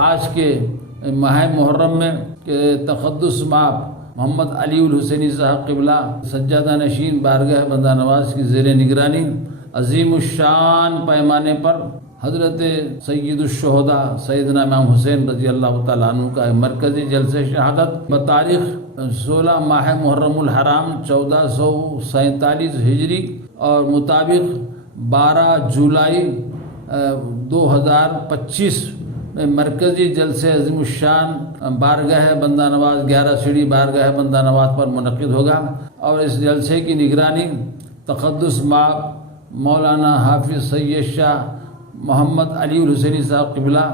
آج کے ماہ محرم میں کہ تقدس مآب محمد علی الحسینی صاحب قبلہ سجادہ نشین بارگاہ بندہ نواز کی زیر نگرانی عظیم الشان پیمانے پر حضرت سید الشہداء سیدنا امام حسین رضی اللہ تعالیٰ عنہ کا مرکزی جلسہ شہادت بتاریخ 16 ماہ محرم الحرام 1447 ہجری اور مطابق 12 جولائی 2025 میں مرکزی جلسے عظیم الشان بارگاہ بندہ نواز 11 سیڑھی بارگاہ بندہ نواز پر منعقد ہوگا، اور اس جلسے کی نگرانی تقدس مآب مولانا حافظ سید شاہ محمد علی الحسینی صاحب قبلہ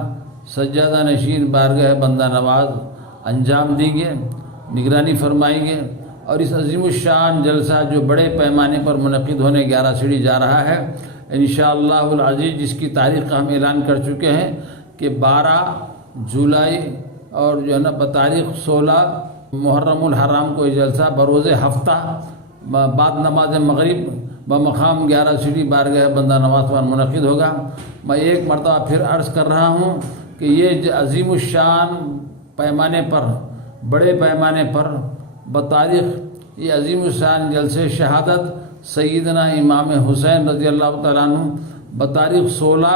سجادہ نشین بارگاہ بندہ نواز انجام دیں گے، نگرانی فرمائیں گے۔ اور اس عظیم الشان جلسہ جو بڑے پیمانے پر منعقد ہونے 11 سیڑھی جا رہا ہے انشاءاللہ العزیز، جس کی تاریخ کا ہم اعلان کر چکے ہیں کہ 12 جولائی اور جو ہے نا بتاریخ 16 محرم الحرام کو یہ جلسہ بروز ہفتہ بعد نماز مغرب بمقام 11 سیڑھی بارگاہ بندہ نواز پر منعقد ہوگا۔ میں ایک مرتبہ پھر عرض کر رہا ہوں کہ یہ عظیم الشان پیمانے پر، بڑے پیمانے پر بتاریخ یہ عظیم الشان جلسے شہادت سیدنا امام حسین رضی اللہ تعالیٰ عنہ بتاریخ 16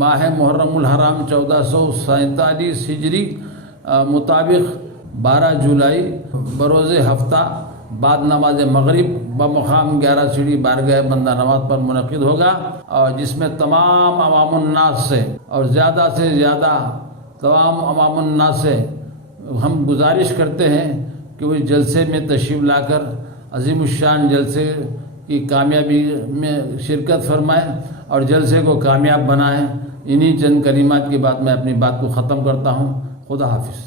ماہ محرم الحرام 1447 ہجری مطابق 12 جولائی بروز ہفتہ بعد نماز مغرب بمقام 11 سیڑھی بارگاہ بندہ نواز پر منعقد ہوگا، اور جس میں تمام عوام الناس سے اور زیادہ سے زیادہ تمام عوام الناس سے ہم گزارش کرتے ہیں کہ وہ جلسے میں تشریف لا کر عظیم الشان جلسے کی کامیابی میں شرکت فرمائیں اور جلسے کو کامیاب بنائیں۔ انہی چند کلمات کی بات میں اپنی بات کو ختم کرتا ہوں۔ خدا حافظ۔